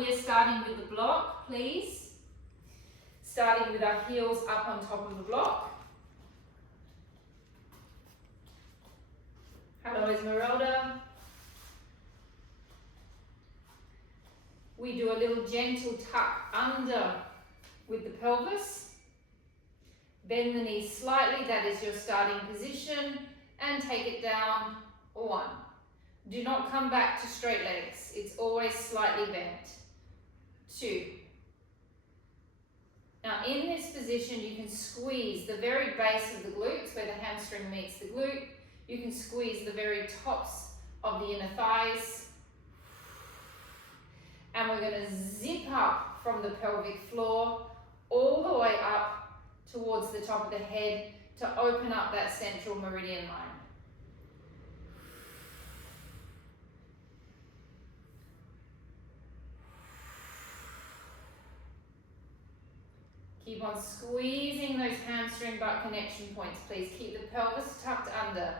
we are starting with the block, please. Starting with our heels up on top of the block. Hello, Esmeralda. We do a little gentle tuck under with the pelvis. Bend the knees slightly, that is your starting position, and take it down, 1. Do not come back to straight legs, it's always slightly bent. 2. Now in this position you can squeeze the very base of the glutes where the hamstring meets the glute. You can squeeze the very tops of the inner thighs. And we're going to zip up from the pelvic floor all the way up towards the top of the head to open up that central meridian line. Keep on squeezing those hamstring butt connection points, please. Keep the pelvis tucked under.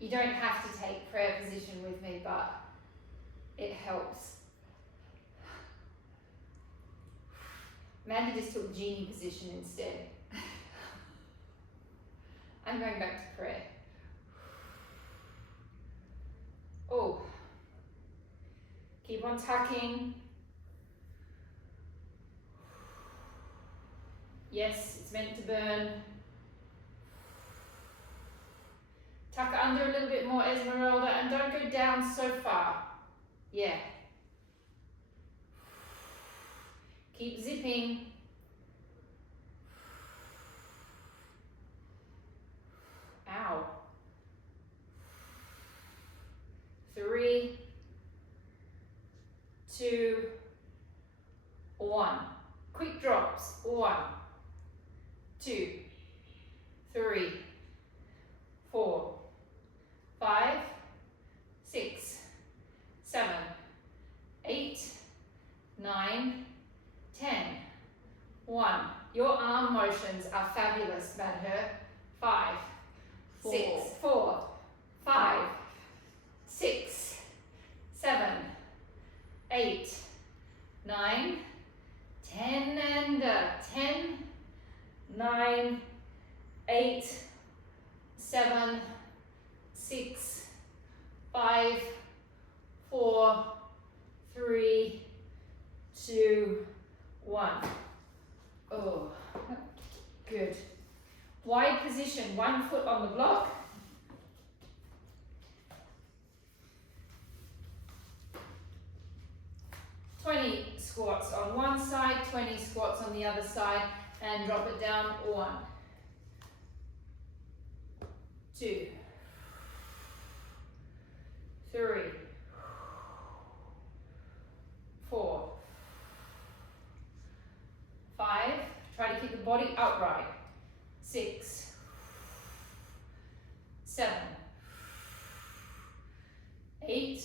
You don't have to take prayer position with me, but it helps. Mandy just took genie position instead. I'm going back to prayer. Oh. Keep on tucking. Yes, it's meant to burn. Tuck under a little bit more, Esmeralda, and don't go down so far. Yeah. Keep zipping. Ow. 3, 2, 1. Quick drops. 1, 2, 3, 4, 5, 6, 7, 8, 9, 10. 1. Your arm motions are fabulous, Madher. 5, 6, 4, 5, 6, 7, 8, 9, 10, and 10, 9, 8, 7, 6, 5, 4, 3, 2, 1. Oh, good. Wide position, 1 foot on the block. Squats on one side, 20 squats on the other side, and drop it down. 1, 2, 3, 4, 5. Try to keep the body upright. 6, 7, 8,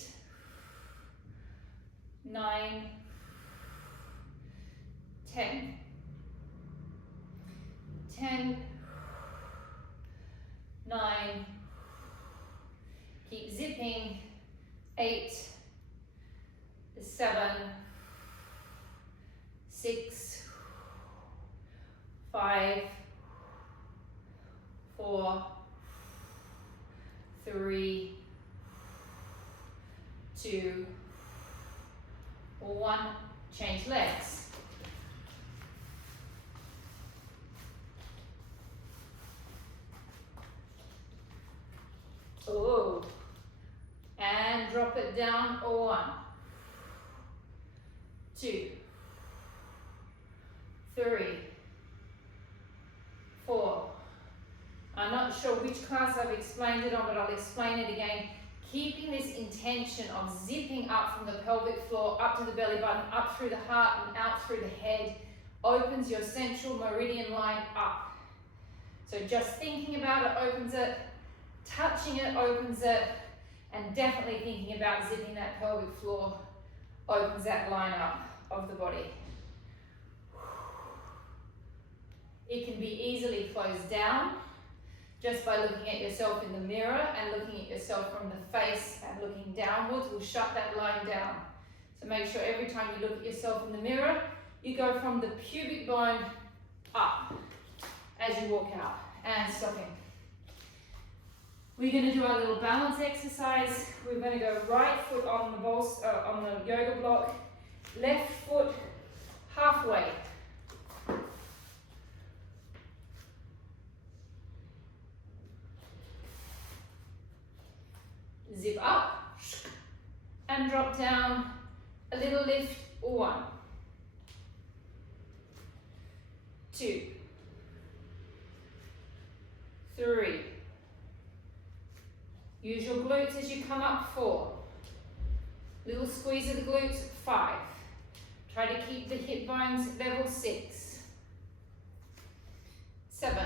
9, 10, 10, 9, keep zipping, 8, 7, 6, 5, 4, 3, 2, 1. Change legs. Oh, and drop it down. 1, 2, 3, 4. I'm not sure which class I've explained it on, but I'll explain it again. Keeping this intention of zipping up from the pelvic floor, up to the belly button, up through the heart and out through the head, opens your central meridian line up. So just thinking about it opens it, touching it opens it, and definitely thinking about zipping that pelvic floor opens that line up of the body. It can be easily closed down. just by looking at yourself in the mirror and looking at yourself from the face and looking downwards will shut that line down. So make sure every time you look at yourself in the mirror, you go from the pubic bone up as you walk out and stopping. We're going to do our little balance exercise. We're going to go right foot on the yoga block, left foot halfway. Zip up and drop down, a little lift, 1, 2, 3. Use your glutes as you come up, 4. Little squeeze of the glutes, 5. Try to keep the hip bones level, 6, 7,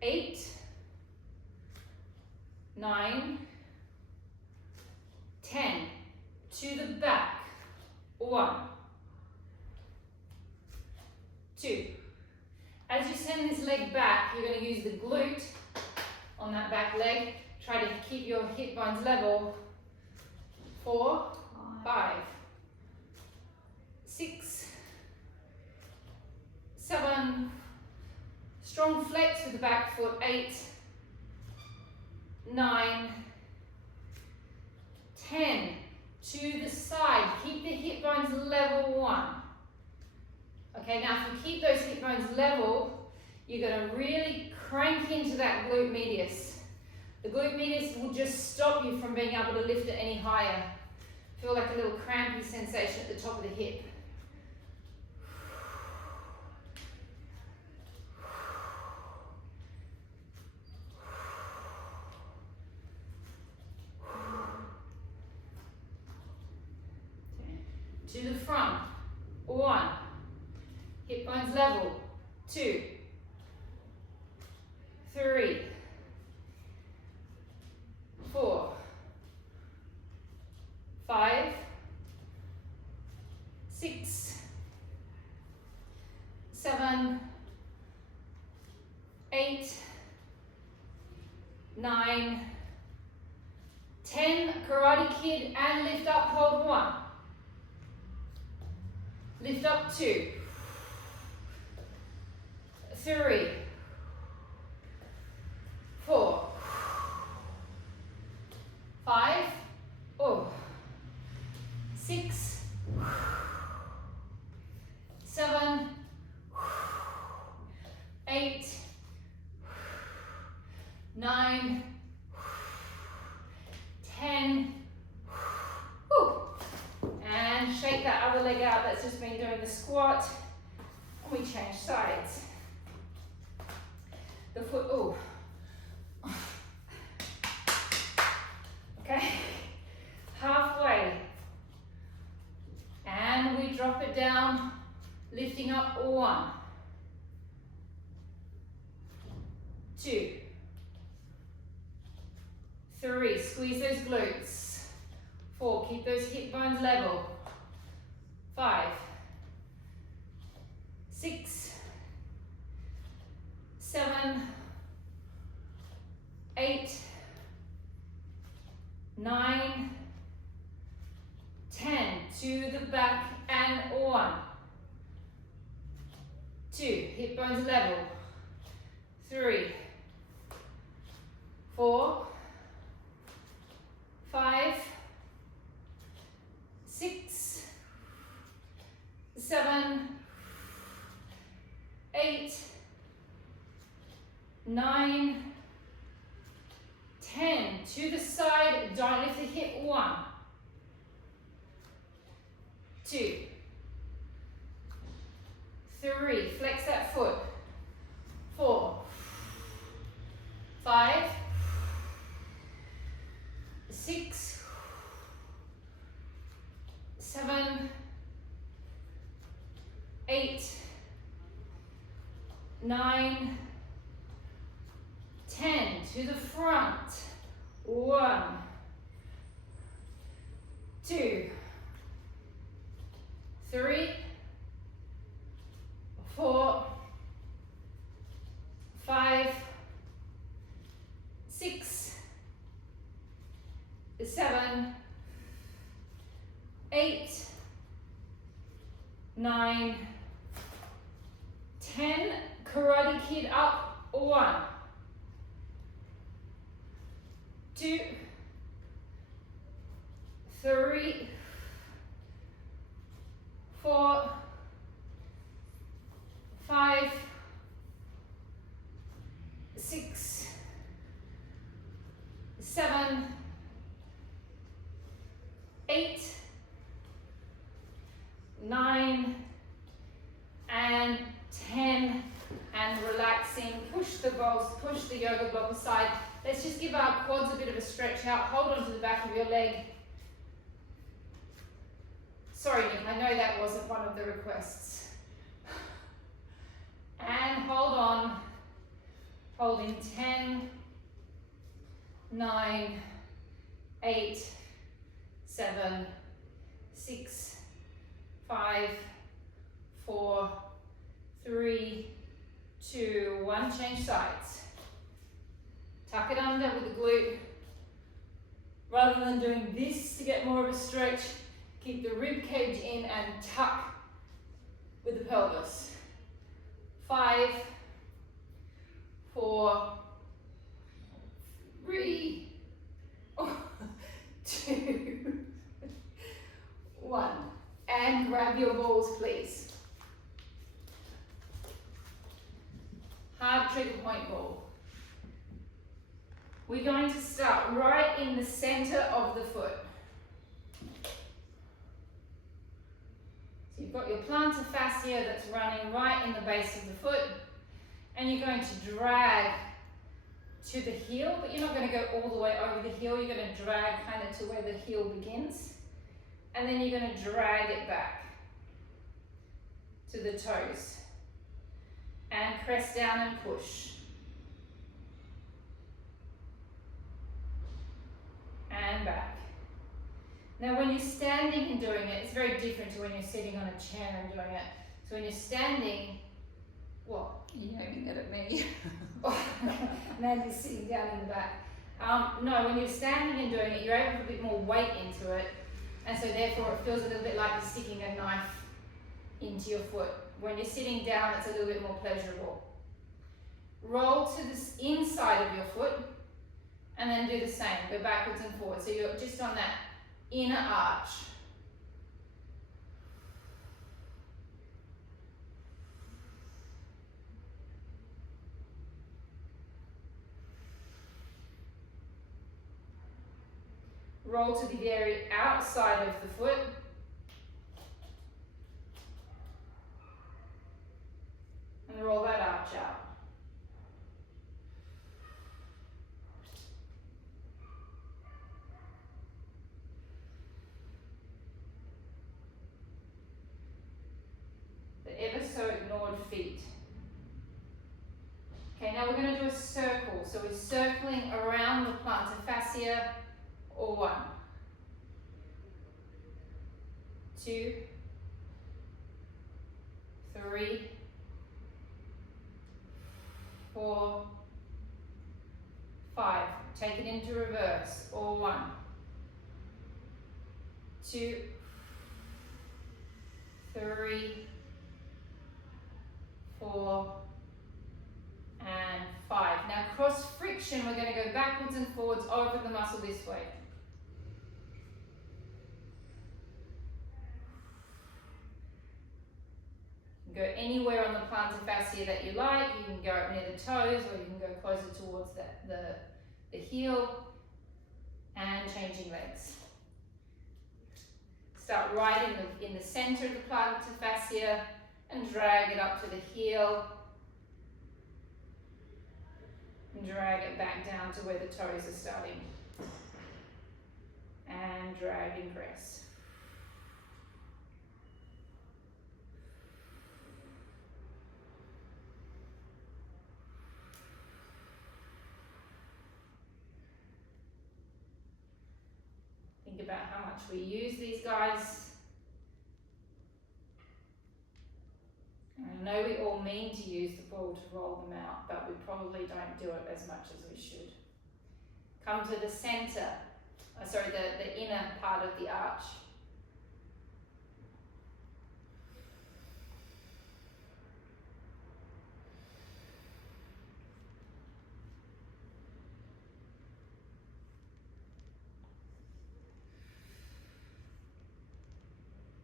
8, 9, 10. To the back, 1, 2. As you send this leg back, you're going to use the glute on that back leg. Try to keep your hip bones level. 4, 5, 6, 7. Strong flex with the back foot. 8, 9, 10. To the side. Keep the hip bones level. 1. Okay, now if you keep those hip bones level, you're going to really crank into that glute medius. The glute medius will just stop you from being able to lift it any higher. Feel like a little crampy sensation at the top of the hip. To the front. 1. Hip bones level. 2, 3, 4, 5, 6, 7, 8, 9, 10. Karate Kid and lift up, hold 1. Lift up, 2, 3, 4, 5, 6, 7, 8, 9, 10. And shake that other leg out that's just been doing the squat. And we change sides. The foot, okay, halfway. And we drop it down, lifting up, 1, 2, 3, squeeze those glutes. 4, keep those hip bones level. 5, 6, 7, 8, 9, 10. To the back and 1, 2, hip bones level. 3, 4, 5, 6, 7, 8, 9, 10. To the side, don't lift the hip. 1, 2, 3, flex that foot. 4, 5, 6, 7, 8, 9, 10. To the front. 1, 2, 3, 4, 7, 8, 9, 10. Karate Kid up. 1, 2, 3, 4, 5, 6, 7, 8, 9, and 10. And relaxing, push the balls, push the yoga block aside. Let's just give our quads a bit of a stretch out. Hold on to the back of your leg. Sorry, Nick, I know that wasn't one of the requests. And hold on, holding 10, 9, 8, 7, 6, 5, 4, 3, 2, 1. Change sides. Tuck it under with the glute. Rather than doing this to get more of a stretch, keep the rib cage in and tuck with the pelvis. 5, 4, 3, 2, 1. And grab your balls, please. Hard trigger point ball. We're going to start right in the center of the foot. So you've got your plantar fascia that's running right in the base of the foot, and you're going to drag to the heel, but you're not going to go all the way over the heel. You're going to drag kind of to where the heel begins, and then you're going to drag it back to the toes. And press down and push. And back. Now when you're standing and doing it, it's very different to when you're sitting on a chair and doing it. So when you're standing, what? You're aiming it at me. Mandy's sitting down in the back. No, when you're standing and doing it, you're able to put a bit more weight into it. And so therefore it feels a little bit like you're sticking a knife into your foot. When you're sitting down, it's a little bit more pleasurable. Roll to the inside of your foot and then do the same. Go backwards and forwards. So you're just on that inner arch. Roll to the very outside of the foot. And roll that arch out. The ever so ignored feet. Okay, now we're going to do a circle. So we're circling around the plantar fascia, or 1, 2, 3, 4, 5. Take it into reverse, or 1, 2, 3, 4, and 5. Now cross friction, we're going to go backwards and forwards over the muscle this way. Go anywhere on the plantar fascia that you like. You can go up near the toes, or you can go closer towards the heel, and changing legs. Start right in the center of the plantar fascia and drag it up to the heel. And drag it back down to where the toes are starting. And drag and press. Think about how much we use these guys. I know we all mean to use the ball to roll them out, but we probably don't do it as much as we should. Come to the center the inner part of the arch.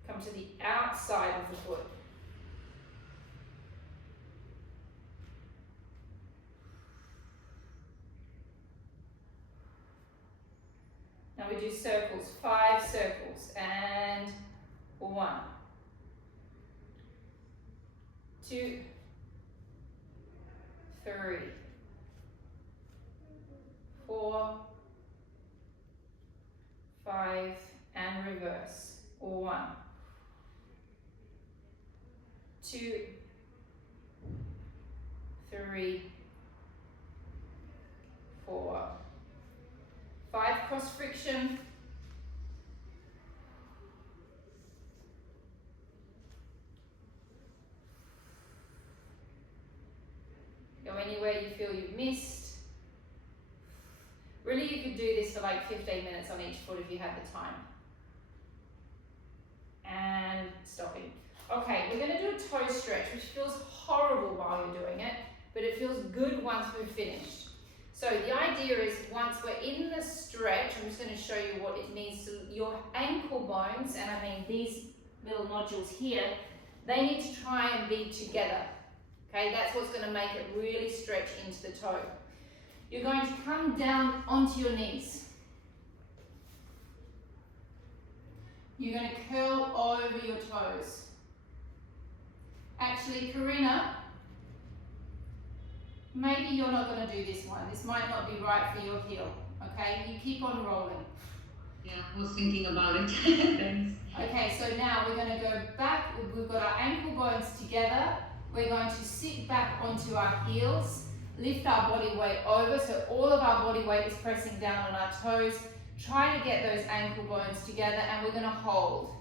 Come to the outside of the foot. Now we do circles, 5 circles, and 1, 2, 3, 4, 5, and reverse. 1, 2, 3, 4, 5, cross friction. Go anywhere you feel you've missed. Really, you could do this for like 15 minutes on each foot if you had the time. And stopping. Okay, we're going to do a toe stretch, which feels horrible while you're doing it, but it feels good once we've finished. So the idea is once we're in the stretch, I'm just going to show you what it needs to, your ankle bones, and I mean these little nodules here, they need to try and be together. Okay, that's what's going to make it really stretch into the toe. You're going to come down onto your knees. You're going to curl over your toes. Actually, Karina, maybe you're not going to do this one. This might not be right for your heel, okay? You keep on rolling. Yeah, I was thinking about it. Thanks. Okay, so now we're going to go back. We've got our ankle bones together. We're going to sit back onto our heels, lift our body weight over, so all of our body weight is pressing down on our toes. Try to get those ankle bones together, and we're going to hold.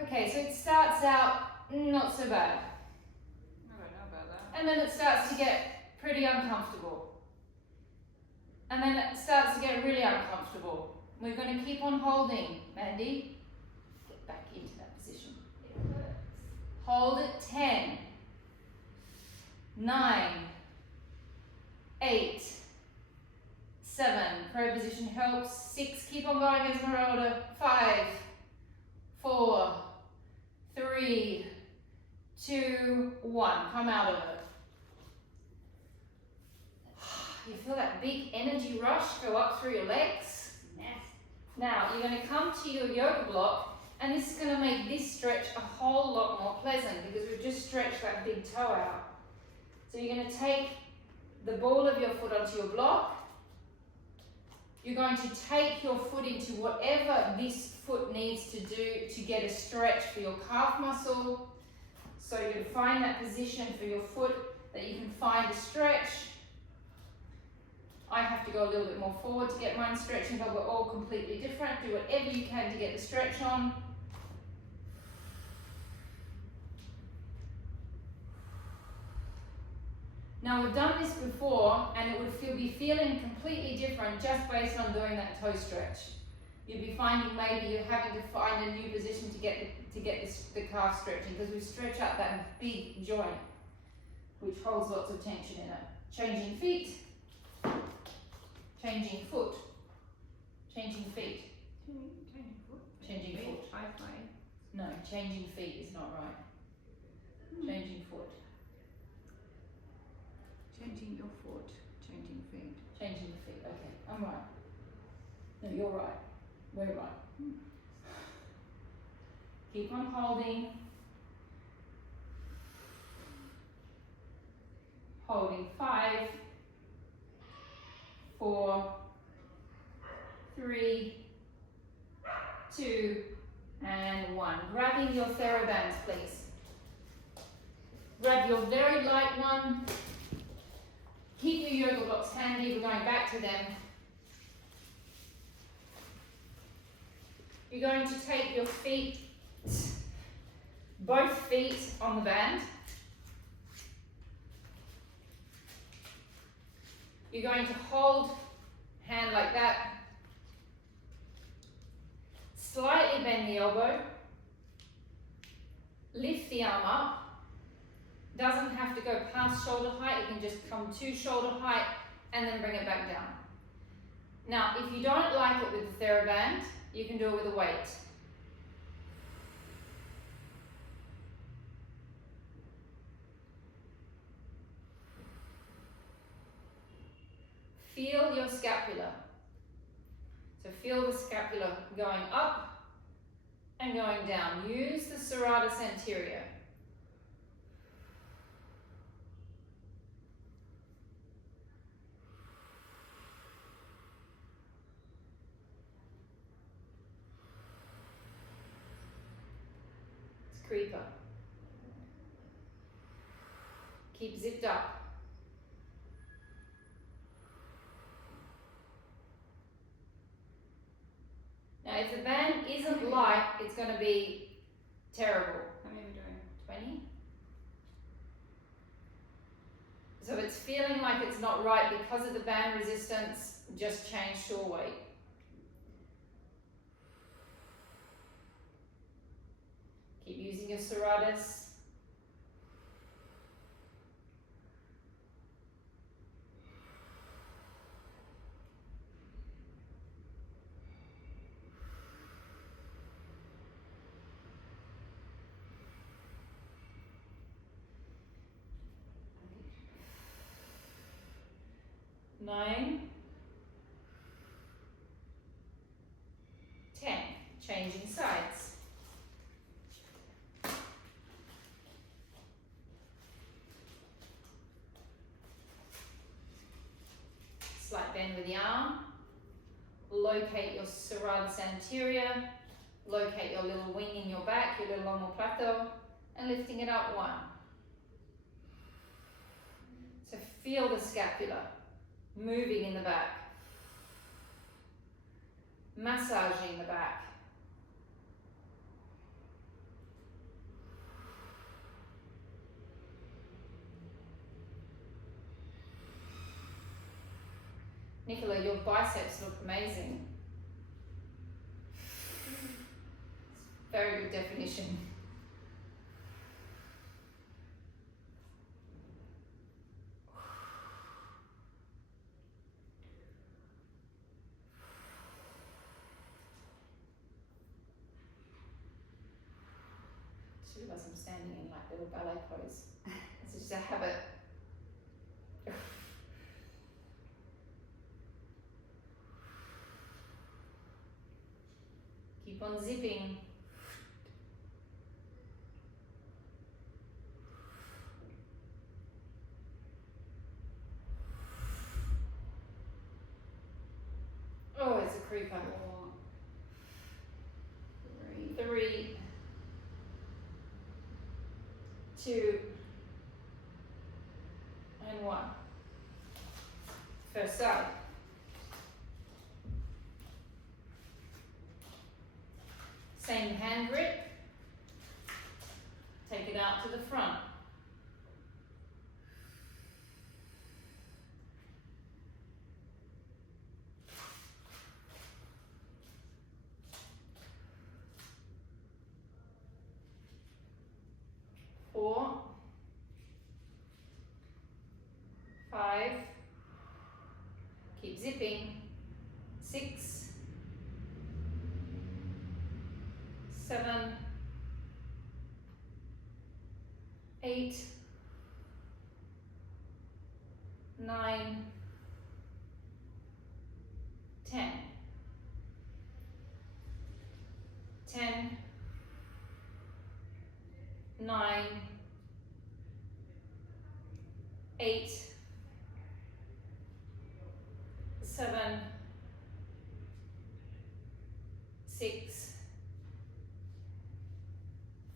Okay, so it starts out not so bad. I don't know about that. And then it starts to get pretty uncomfortable. And then it starts to get really uncomfortable. We're going to keep on holding. Mandy, get back into that position. Hold it. 10, 9, 8, 7. Prayer position helps. 6. Keep on going, Esmeralda. 5, 4, 3, 2, 1. Come out of it. You feel that big energy rush go up through your legs? Yes. Now, you're going to come to your yoga block, and this is going to make this stretch a whole lot more pleasant because we've just stretched that big toe out. So you're going to take the ball of your foot onto your block. You're going to take your foot into whatever this foot needs to do to get a stretch for your calf muscle. So you're going to find that position for your foot that you can find a stretch. I have to go a little bit more forward to get mine stretching, but we're all completely different. Do whatever you can to get the stretch on. Now we've done this before, and it would be feeling completely different just based on doing that toe stretch. You'd be finding maybe you're having to find a new position to get the calf stretching, because we stretch out that big joint, which holds lots of tension in it. Changing feet, changing foot, changing feet, Changing foot. changing foot. High. No, changing feet is not right. Changing foot. Changing your foot. Changing feet. Changing the feet. Okay, I'm right. No, you're right. We're right. Keep on holding. Holding. 5, 4, 3, 2, and 1. Grabbing your TheraBands, please. Grab your very light one. Keep your yoga blocks handy. We're going back to them. You're going to take your feet, both feet on the band. You're going to hold hand like that, past shoulder height, you can just come to shoulder height and then bring it back down. Now, if you don't like it with the TheraBand, you can do it with a weight. Feel your scapula. So feel the scapula going up and going down. Use the serratus anterior. It's creeper. Keep zipped up. Now, if the band isn't light, it's going to be terrible. How many are we doing? 20. So it's feeling like it's not right because of the band resistance, just change to a weight. Keep using your serratus. Nine, 10, changing sides. Slight bend with the arm. Locate your serratus anterior. Locate your little wing in your back, your little omoplateau, and lifting it up 1. So feel the scapula moving in the back, massaging the back. Nicola, your biceps look amazing. Very good definition. Just realised I'm standing in like little ballet pose. It's just a habit. Keep on zipping. Oh, it's a creeper. 4, 3, 2, and 1. First side. Same hand grip. Take it out to the front. Four, 5, keep zipping, 6, 7, 8, 9, 10. 10, 9, 8, 7, 6,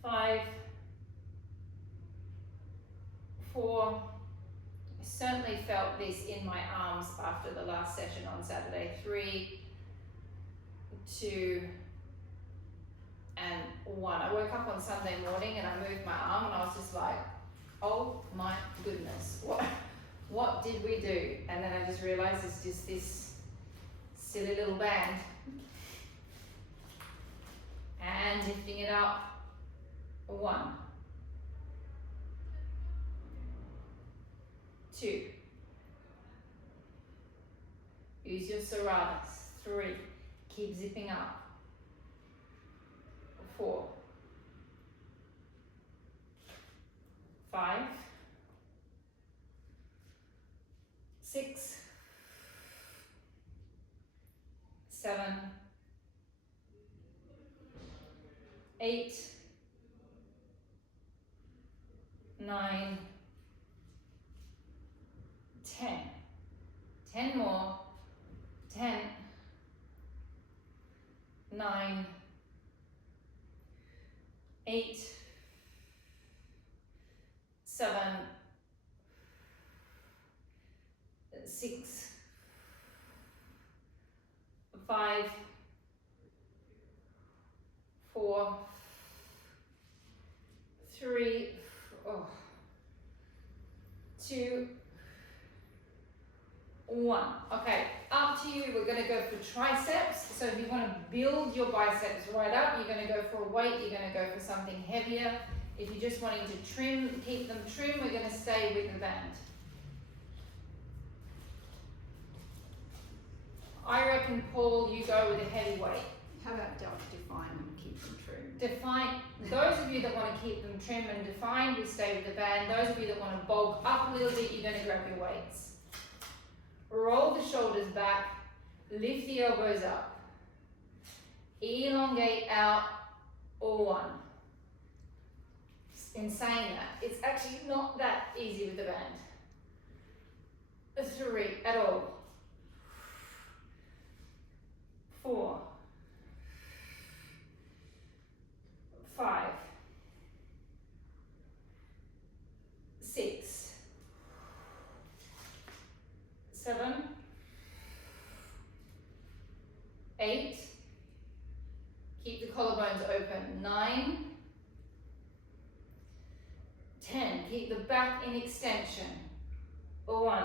5, 4. I certainly felt this in my arms after the last session on Saturday. 3, 2, and 1. I woke up on Sunday morning and I moved my arm and I was just like, oh my goodness, what did we do? And then I just realized it's just this silly little band. And lifting it up, 1. 2. Use your serratus. 3. Keep zipping up. 4. 5. 6. 7. 8. 9. 10. 10 more. 10. 9. 8. 7. 6. 5. 4. 3. 2. 1. Okay, up to you. We're going to go for triceps. So if you want to build your biceps right up, you're going to go for a weight, you're going to go for something heavier. If you're just wanting to trim, keep them trim, we're going to stay with the band. I reckon, Paul, you go with a heavy weight. How about define and keep them trim? Define, those of you that want to keep them trim and defined, we stay with the band. Those of you that want to bulk up a little bit, you're going to grab your weights. Roll the shoulders back, lift the elbows up. Elongate out, or 1. In saying that, it's actually not that easy with the band. 3 at all. 4. 5. 6. 7. 8. Keep the collarbones open. 9. 10. Keep the back in extension. 1.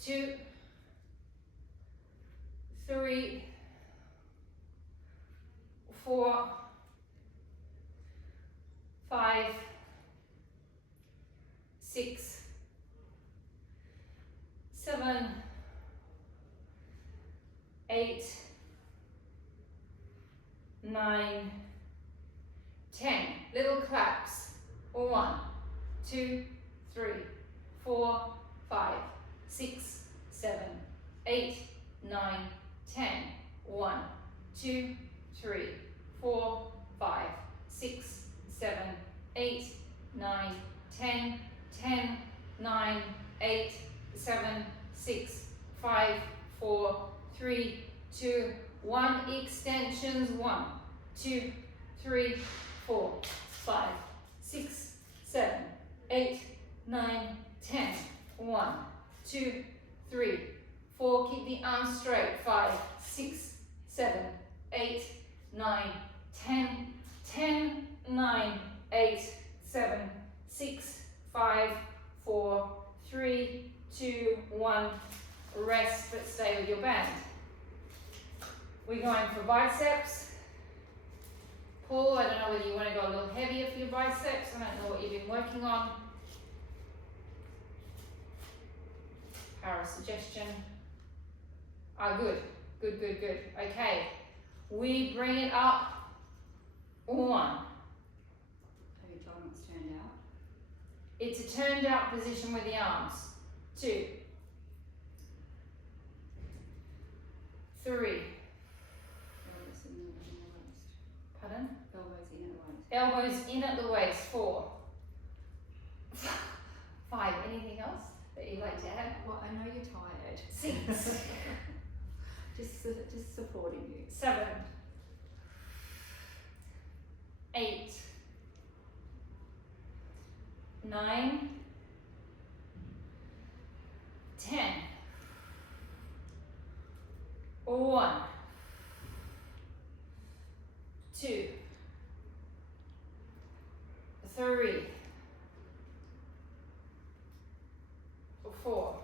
2. 3. 4. 5. 6. 7. 8. 9. 10. Little claps. 1, 2, 3, 4, 5, 6, 7, 8, 9, 10. 1, 2, 3, 4, 5, 6, 7, 8, 9, 10. 10, 9, 8, 7, 6, 5, 4, 3, 2, 1. Extensions. 1, 2, 3, 4, 5, 6, 7, 8, 9, 10. 1, 2, 3, 4. Keep the arms straight. 5, 6, 7, 8, 9, 10. 10, 9, 8, 7, 6, 5, 4, 3, 2, 1. Rest, but stay with your band. We're going for biceps. Paul, I don't know whether you want to go a little heavier for your biceps. I don't know what you've been working on. Power suggestion. Good. Good, good, good. Okay. We bring it up. 1. Have you told them it's turned out? It's a turned out position with the arms. 2. 3. Elbows in the waist. Pardon? Elbows in at the waist. Elbows in at the waist. 4. 5. Anything else that you'd like to add? Well, I know you're tired. 6. just supporting you. 7. 8. 9. 10. 1. 2. 3. 4.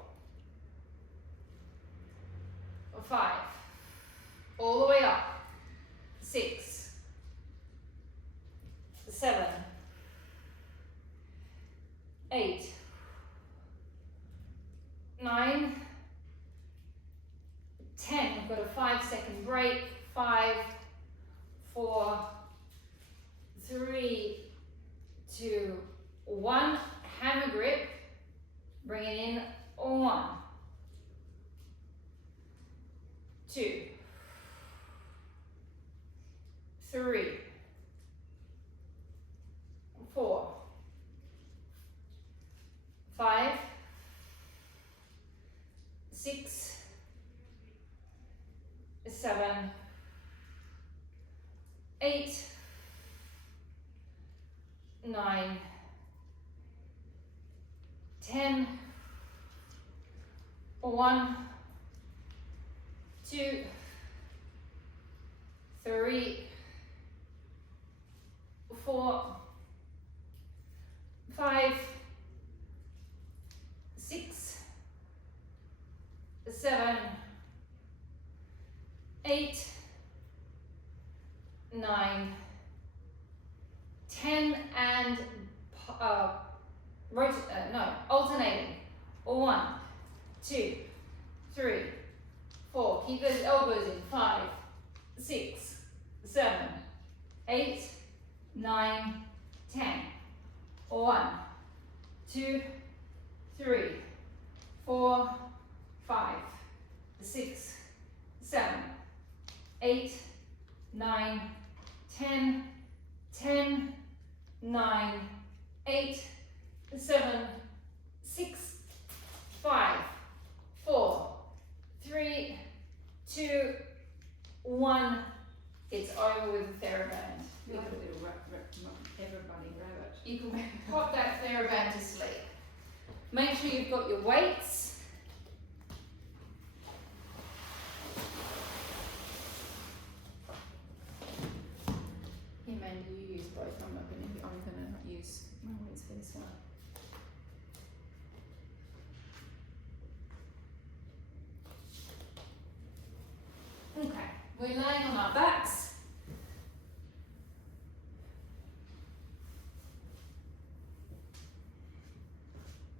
5. All the way up. 6. 7. 8. 2, 3, 4, 5, 6, 7, 8, 9, 10, 1, 2, 3, 4, 5, 6, 7, 8, 9, 10, and alternating. 1, 2, 3, 4. Keep those elbows in. 5, 6, 7, 8, 9, 10. 1, 2, 3, 4, 5, 6, 7, 8, 9, 10, 10, 9, 8, 7, 6, 5, 4, 3, 2, 1. It's over with the TheraBand. Like a little everybody rabbit. You can pop that TheraBand to sleep. Make sure you've got your weights. Yeah, Mandy, you use both. I'm gonna use my weights for this one. Okay, we're laying on our backs.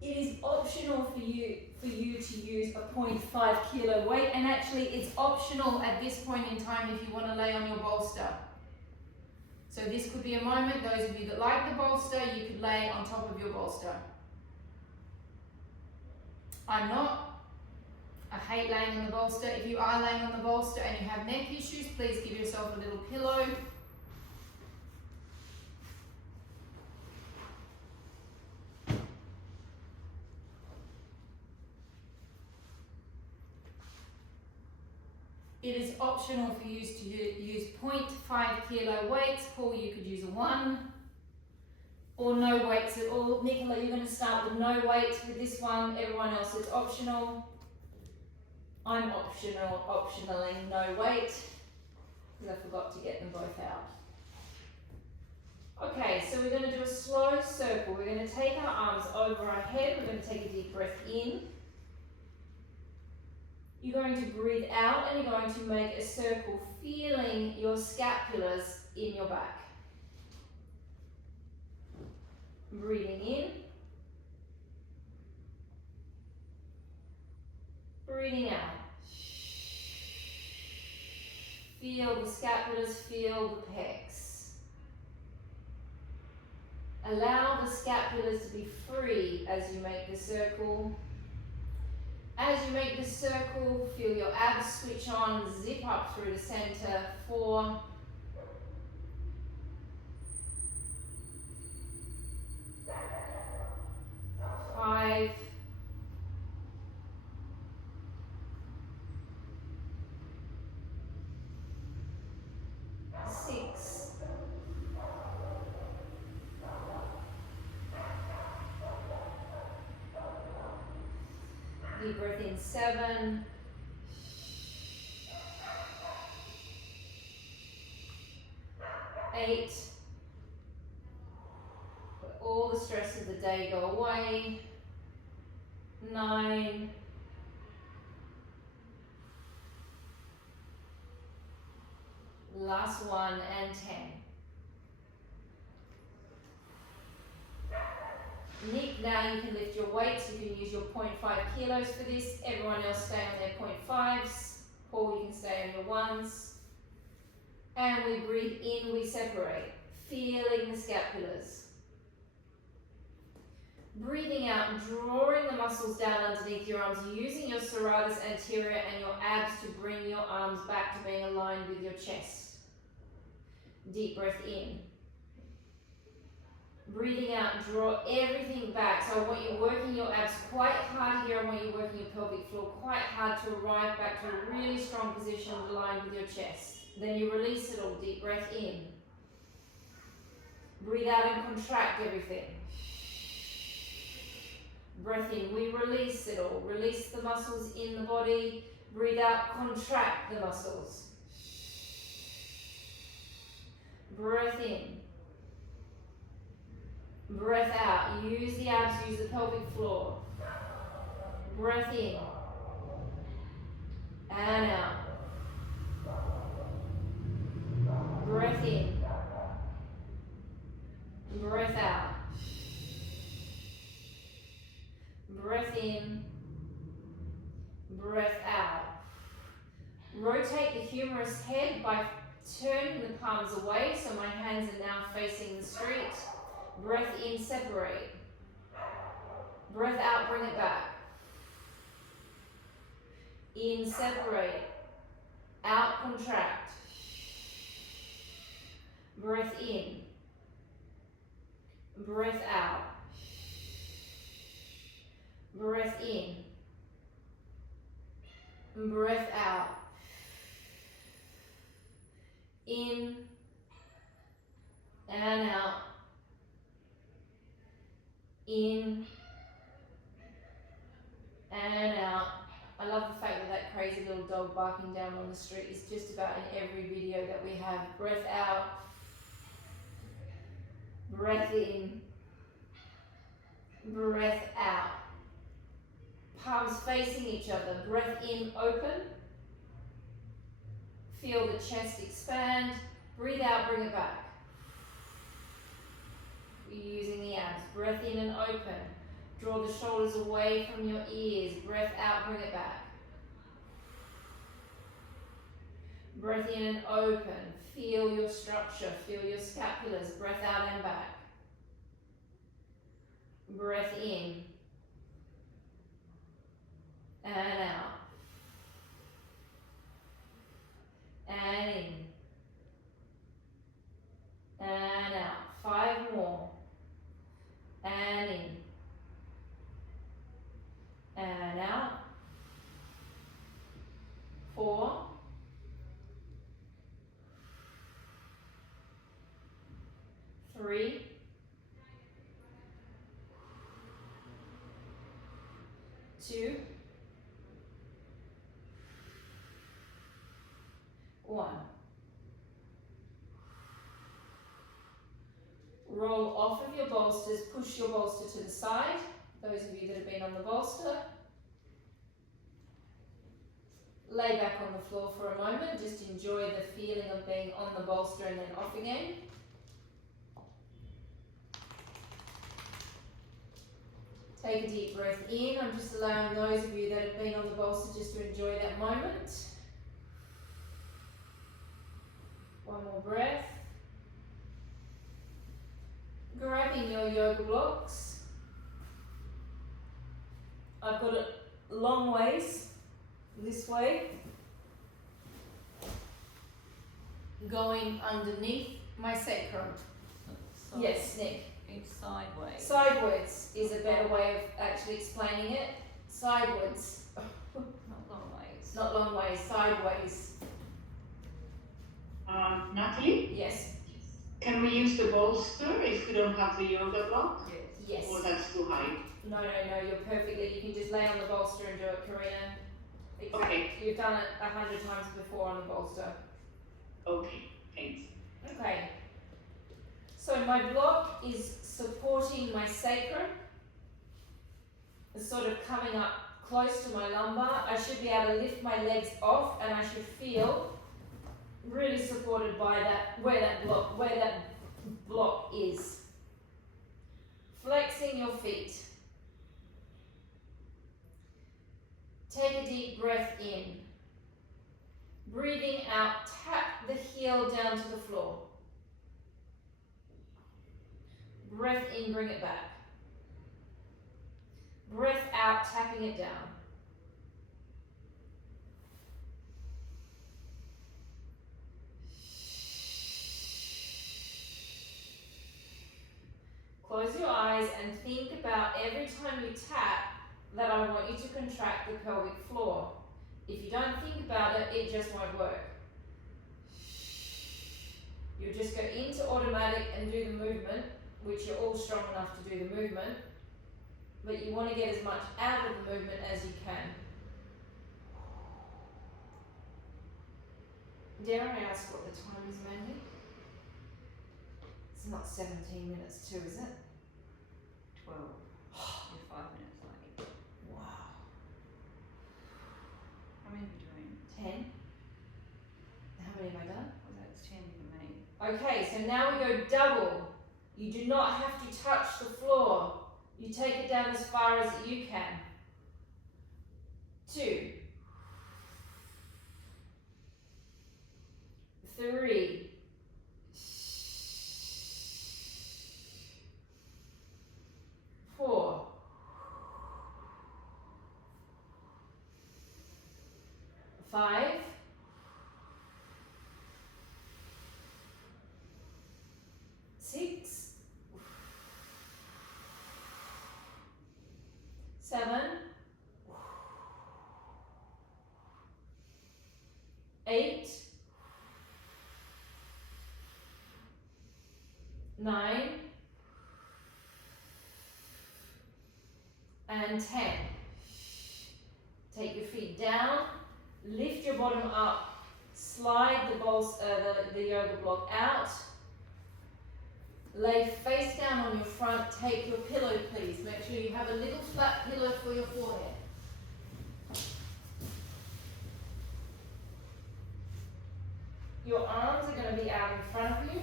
It is optional for you to use a 0.5 kilo weight, and actually it's optional at this point in time if you want to lay on your bolster. So this could be a moment, those of you that like the bolster, you could lay on top of your bolster. I'm not. I hate laying on the bolster. If you are laying on the bolster and you have neck issues, please give yourself a little pillow. It is optional for you to use 0.5 kilo weights. Paul, you could use a 1 or no weights at all. Nicola, you're going to start with no weight with this one. Everyone else is optional. I'm optionaling no weight because I forgot to get them both out. Okay, so we're going to do a slow circle. We're going to take our arms over our head. We're going to take a deep breath in. You're going to breathe out and you're going to make a circle, feeling your scapulars in your back. Breathing in. Breathing out. Feel the scapulars, feel the pecs. Allow the scapulars to be free as you make the circle. As you make this circle, feel your abs switch on, zip up through the center. 4, 5, 6, 7, 8, let all the stress of the day go away. 9, last one, and 10. Nick, now you can lift your weights. You can use your 0.5 kilos for this. Everyone else stay on their 0.5s. Paul, you can stay on your 1s. And we breathe in, we separate, feeling the scapulars. Breathing out, drawing the muscles down underneath your arms, using your serratus anterior and your abs to bring your arms back to being aligned with your chest. Deep breath in. Breathing out, draw everything back. So I want you working your abs quite hard here. I want you working your pelvic floor quite hard to arrive back to a really strong position aligned with your chest. Then you release it all. Deep breath in. Breathe out and contract everything. Breath in, we release it all. Release the muscles in the body. Breathe out, contract the muscles. Breath in. Breath out. Use the abs, use the pelvic floor. Breath in. And out. Breath in. Breath out. Breath in. Breath out. Rotate the humerus head by turning the palms away, so my hands are now facing the street. Breath in, separate. Breath out, bring it back. In, separate. Out, contract. Breath in. Breath out. Breath in. Breath out. In and out. In and out. I love the fact that that crazy little dog barking down on the street is just about in every video that we have. Breath out. Breath in. Breath out. Palms facing each other. Breath in, open. Feel the chest expand. Breathe out, bring it back. You're using the abs. Breath in and open. Draw the shoulders away from your ears. Breath out, bring it back. Breath in and open. Feel your structure. Feel your scapulars. Breath out and back. Breath in. And out. And in. And out. 5 more. And in. And out. 4. 3. 2. 1. Roll off of your bolsters, push your bolster to the side. Those of you that have been on the bolster. Lay back on the floor for a moment, just enjoy the feeling of being on the bolster and then off again. Take a deep breath in. I'm just allowing those of you that have been on the bolster just to enjoy that moment. One more breath. Grabbing your yoga blocks. I've got it long ways, this way, going underneath my sacrum. So Yes, Nick. it's sideways. Sideways is a better way of actually explaining it. Sideways. Not long ways. Not long ways, sideways. Natalie, Yes. can we use the bolster if we don't have the yoga block? Yes. Yes. Or that's too high? No, you're perfectly, you can just lay on the bolster and do it, Karina. Okay. You've done it 100 times before on the bolster. Okay, thanks. Okay. So my block is supporting my sacrum. It's sort of coming up close to my lumbar. I should be able to lift my legs off and I should feel really supported by that, where that block is. Flexing your feet. Take a deep breath in. Breathing out, tap the heel down to the floor. Breath in, bring it back. Breath out, tapping it down. Close your eyes and think about every time you tap that I want you to contract the pelvic floor. If you don't think about it, it just won't work. You'll just go into automatic and do the movement, which you're all strong enough to do the movement, but you want to get as much out of the movement as you can. Dare I ask what the time is, Mandy? It's not 17 minutes too, is it? 12. You're 5 minutes late. Wow. How many are we doing? 10. How many have I done? Well, that's 10 for me. Okay, so now we go double. You do not have to touch the floor. You take it down as far as you can. 2. 3. 4. 5. 6. 7. 8. 9. And 10. Take your feet down, lift your bottom up, slide the yoga block out, lay face down on your front, take your pillow please, make sure you have a little flat pillow for your forehead. Your arms are going to be out in front of you.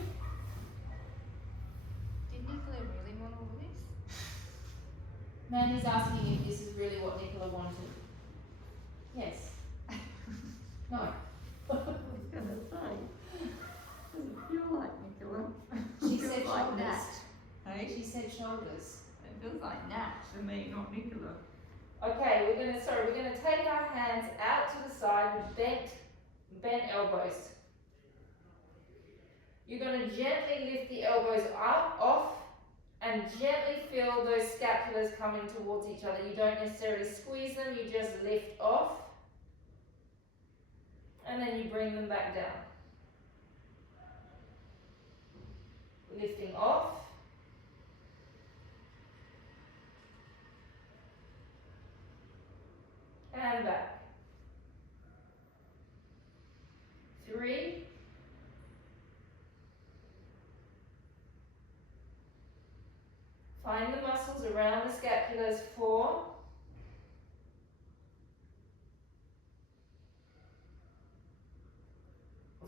Did Nicola really want all this? Mandy's asking if this is really what Nicola wanted. Yes. No. I was going to say, does it feel like Nicola? She It feels said like shoulders. Nat. Hey? She said shoulders. It feels like Nat for me, not Nicola. Okay, we're gonna take our hands out to the side with bent elbows. You're gonna gently lift the elbows up, off, and gently feel those scapulars coming towards each other. You don't necessarily squeeze them, you just lift off, and then you bring them back down. Lifting off. And back. 3. 'Find the muscles around the scapulars. 4.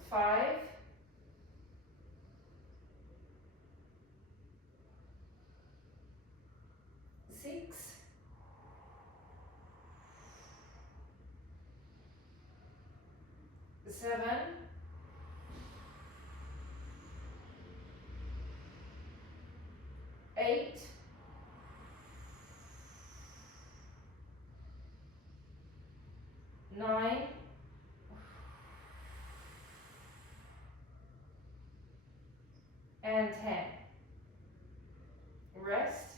5. 6. 7. 8. 9. And 10. Rest.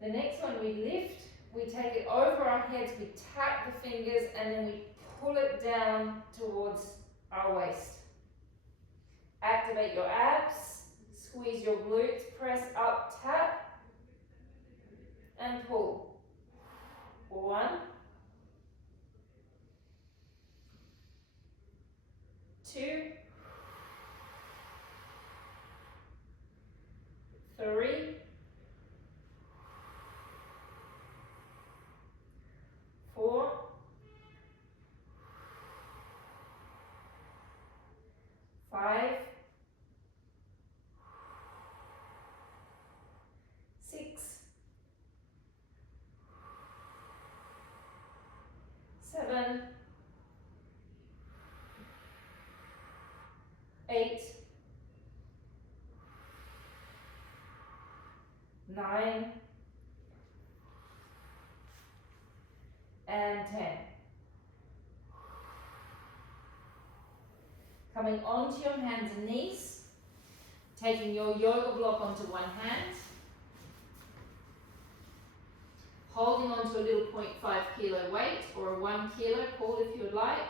The next one we lift, we take it over our heads, we tap the fingers, and then we pull it down towards our waist. Activate your abs, squeeze your glutes, press up, tap, and pull. 1. 2. 3. 4. 5. 6. 7. 8. 9, and 10. Coming onto your hands and knees, taking your yoga block onto one hand, holding onto a little 0.5 kilo weight or a 1 kilo, call if you would like.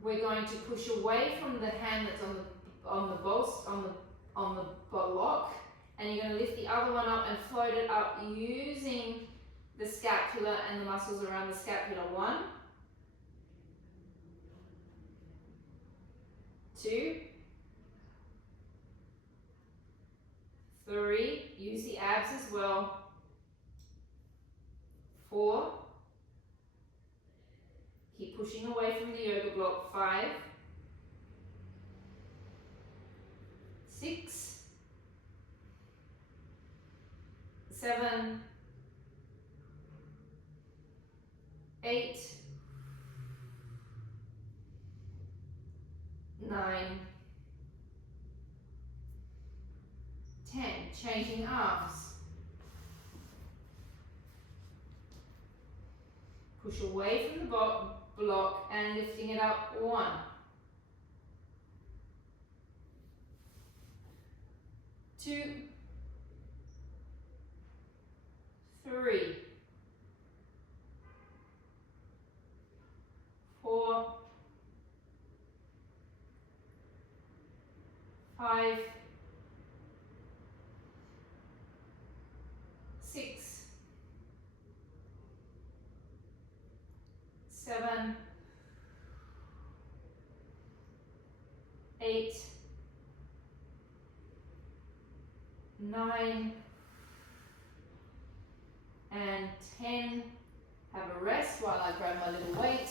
We're going to push away from the hand that's on the block, and you're going to lift the other one up and float it up using the scapula and the muscles around the scapula. 1, 2, 3, use the abs as well. 4, keep pushing away from the yoga block. 5, 6, 7, 8, 9, 10. Changing arms. Push away from the block and lifting it up. 1, 2, 3, 4, 5, 6, 7, 8, 9, and 10. Have a rest while I grab my little weight.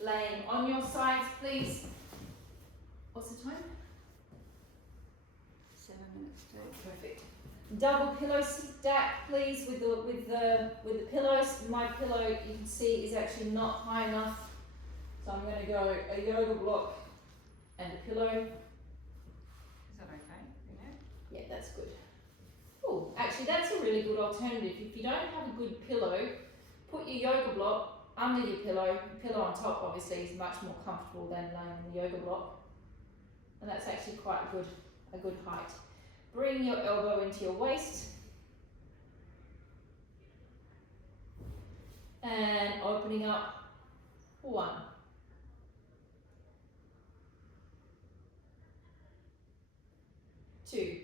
Laying on your sides, please. What's the time? 7 minutes to. Perfect. Double pillow stack, please, with the pillows. My pillow, you can see, is actually not high enough, so I'm going to go a yoga block and a pillow. Is that okay? Yeah, that's good. Oh, actually, that's a really good alternative. If you don't have a good pillow, put your yoga block under your pillow. The pillow on top, obviously, is much more comfortable than laying on the yoga block, and that's actually quite a good height. Bring your elbow into your waist and opening up. 1, 2,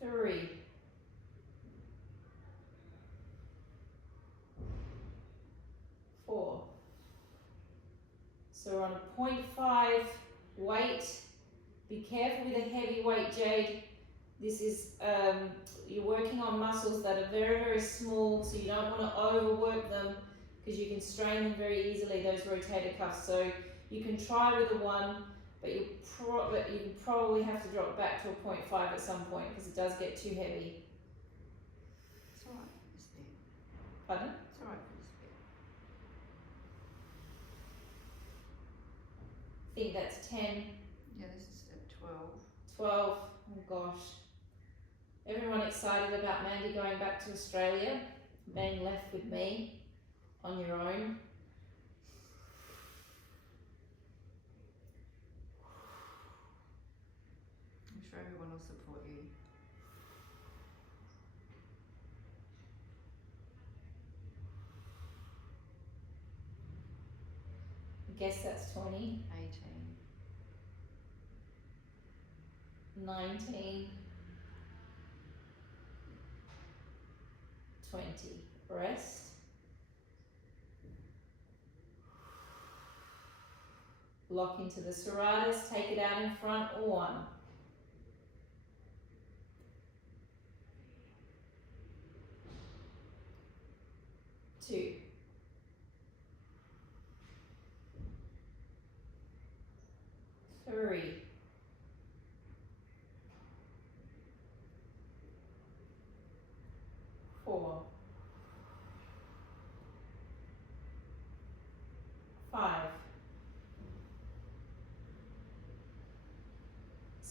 3, 4. So we're on a 0.5 weight. Be careful with a heavy weight, Jade. This is, you're working on muscles that are very, very small, so you don't want to overwork them because you can strain them very easily, those rotator cuffs. So you can try with a 1, but you probably have to drop back to a 0.5 at some point because it does get too heavy. It's alright for this bit. Pardon? It's alright for this bit. I think that's 10. Yeah, this is at 12. 12, oh gosh. Everyone excited about Mandy going back to Australia, being left with me on your own. I'm sure everyone will support you. I guess that's 20, 18. 19, 20. Rest. Lock into the serratus, take it out in front. 1, 2, 3, 4,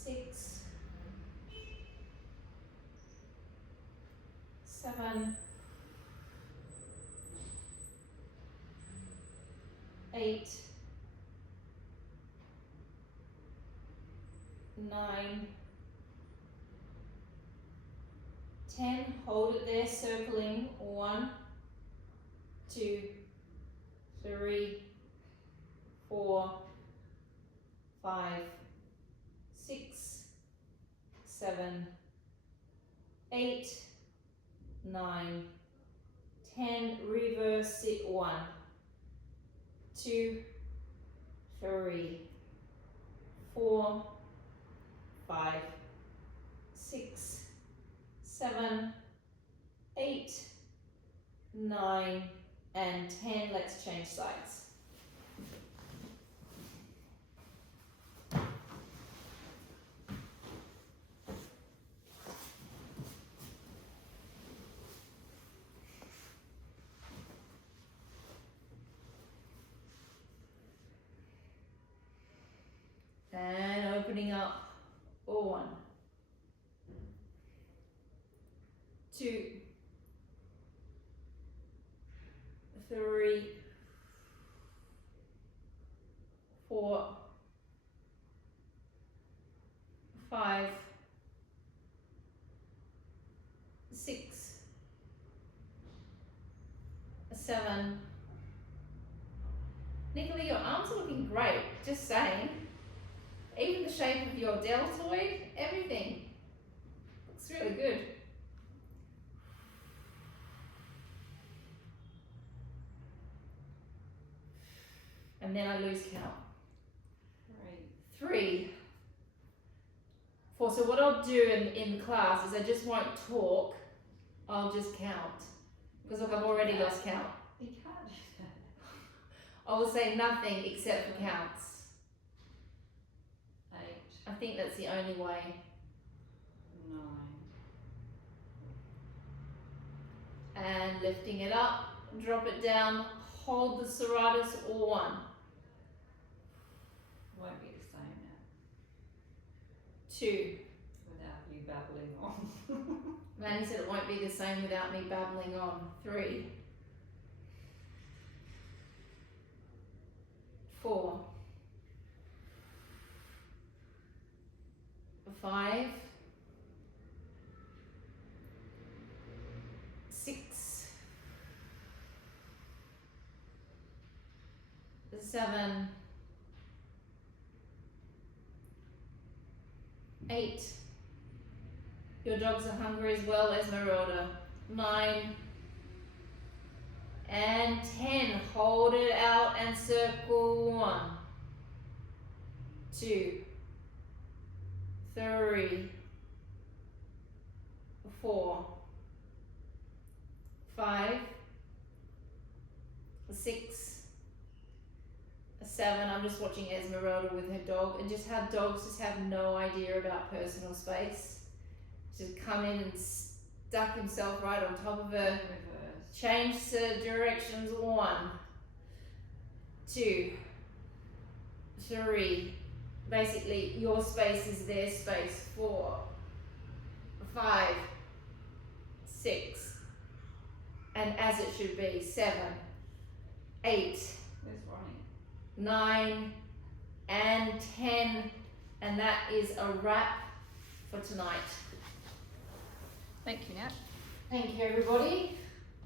6, 7, 8, 9, 10. Hold it there, circling. 1, 2, 3, 4, 5, 6, 7, 8, 9, 10. Reverse it. 1, 2, 3, 4, 5, 6, 7, 8, 9, and 10. Let's change sides. And opening up. 1, 2, 3, 4, 5, 6, 7. Nicola, your arms are looking great, just saying. Even the shape of your deltoid, everything. Looks really good. And then I lose count. 3, 4. So what I'll do in class is I just won't talk, I'll just count. Because look, I've already lost count. You can't do that. I will say nothing except for counts. 8, I think that's the only way. 9. And lifting it up, drop it down, hold the serratus. 1. Won't be the same now 2. without you babbling on. Manny said it won't be the same without me babbling on. 3, 4, 5, 6, 7, 8. Your dogs are hungry as well, Esmeralda. 9 and 10. Hold it out and circle. 1, 2, 3, 4, 5, 6, 7. I'm just watching Esmeralda with her dog, and just how dogs just have no idea about personal space. Just come in and stuck himself right on top of her. Reverse. Change the directions. 1, 2, 3. Basically, your space is their space. 4, 5, 6. And as it should be. 7, 8. Where's Ronnie? 9 and 10, and that is a wrap for tonight. Thank you, Nat. Thank you, everybody.